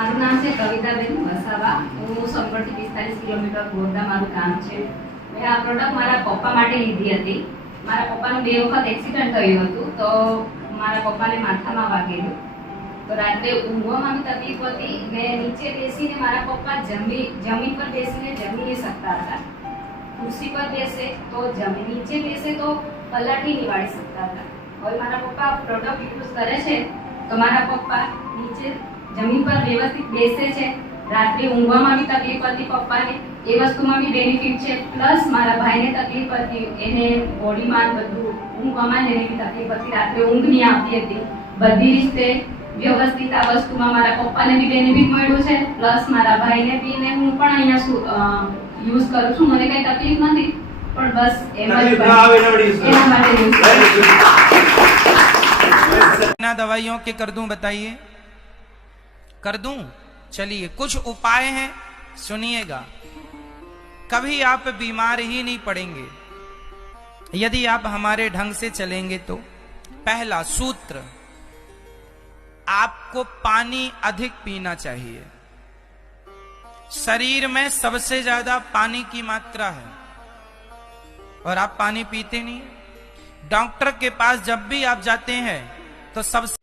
મારું નામ છે કવિતાબેન વસાવા. હું સોનગઢથી 45 કિલોમીટર ગોરધા મારું ગામ છે. મેં આ પ્રોડક્ટ મારા પપ્પા માટે લીધી હતી. મારા પપ્પાનું 2 વખત એક્સિડન્ટ થયું હતું, તો મારા પપ્પાને માથામાં વાગેલું. તો રાત્રે ઊંઘવામાં બી તકલીફ હતી. મેં નીચે બેસીને મારા પપ્પા જમીન પર બેસીને જમી નહીં શકતા હતા. ખુરશી પર બેસે તો જમી, નીચે બેસે તો પલાટી નહીં વાળી શકતા હતા. હવે મારા પપ્પા પ્રોડક્ટ યુઝ કરે છે તો મારા પપ્પા નીચે જમીન પર વ્યવસ્થિત બેસે છે. રાત્રે ઊંઘવામાં બી તકલીફ હતી પપ્પાને, એ વસ્તુમાં બી બેનિફિટ છે. પ્લસ મારા ભાઈને તકલીફ હતી, એને બોડીમાં બધું ઊંઘવામાં એને બી તકલીફ હતી. રાત્રે ઊંઘ નહીં આવતી હતી. બધી રીતે વ્યવસ્થિત આ વસ્તુમાં મારા પપ્પાને બી બેનિફિટ મળ્યું છે, પ્લસ મારા ભાઈને બી. ને હું પણ અહીંયા યુઝ કરું છું. મને કઈ તકલીફ નથી, પણ બસ એના માટે बिना दवाइयों के कर दूं, बताइए? कर दूं? चलिए, कुछ उपाय हैं, सुनिएगा. कभी आप बीमार ही नहीं पड़ेंगे यदि आप हमारे ढंग से चलेंगे तो. पहला सूत्र, आपको पानी अधिक पीना चाहिए. शरीर में सबसे ज्यादा पानी की मात्रा है और आप पानी पीते नहीं. डॉक्टर के पास जब भी आप जाते हैं तो सबसे